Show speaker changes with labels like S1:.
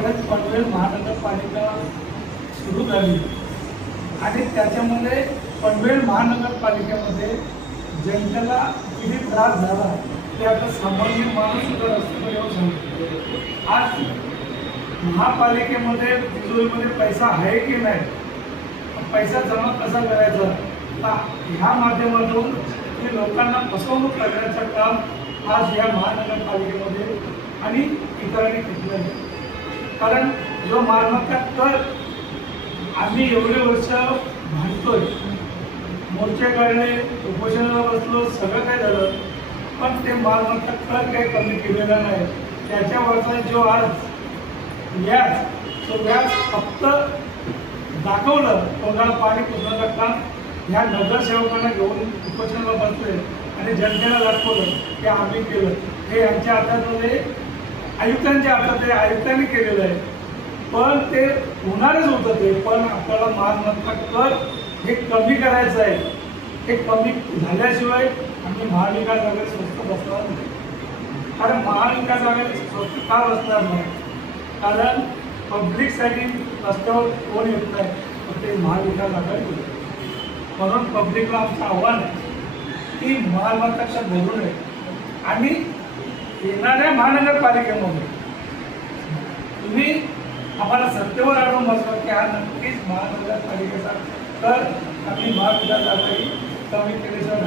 S1: बऱ्याच पनवेल महानगरपालिका सुरू झाली. आणि त्याच्यामध्ये पनवेल महानगरपालिकेमध्ये जनतेला किती त्रास झाला ते आता सामान्य माणूससुद्धा रस्त्यावर येऊन सांगतो. आज महापालिकेमध्ये तिजोरीमध्ये पैसा आहे की नाही? पैसा जमा कसा करायचा? ह्या माध्यमातून ते लोकांना फसवणूक करण्याचं काम आज या महानगरपालिकेमध्ये आणि इतरांनी घेतलं आहे. कारण जो मालमत्ता कर आम्ही एवढे वर्ष भांडतोय मोर्चे काढले उपोषणाला बसलो सगळं काय झालं. पण ते मालमत्ता कर काही कमी केलेला नाही. त्याच्यावरचा जो आज व्याज तो व्याज फक्त दाखवलं तोंडाला पाणी पुसण्याचं काम ह्या नगरसेवकांना घेऊन उपोषणाला बसले आणि जनतेला दाखवलं ते आम्ही केलं. हे यांच्या हातामध्ये आयुक्तांच्या हातात आहे आयुक्तांनी केलेलं आहे. पण ते होणारच होतं ते पण आपल्याला मालमत्ता कर हे कमी करायचं आहे. हे कमी झाल्याशिवाय आम्ही महाविकास आघाडी स्वस्त बसणार नाही. कारण महाविकास आघाडी स्वस्त का बसणार नाही? कारण पब्लिकसाठी रस्त्यावर कोण येत नाही तर ते महाविकास आघाडी म्हणून पब्लिकला आमचं आव्हान आहे की मालमत्ता भरू नये आणि येणाऱ्या महानगरपालिकेमध्ये तुम्ही आम्हाला सत्तेवर आणून बसवा की हा नक्कीच महानगरपालिकेचा तर आम्ही महाविकास आघाडी कमी केल्याशिवाय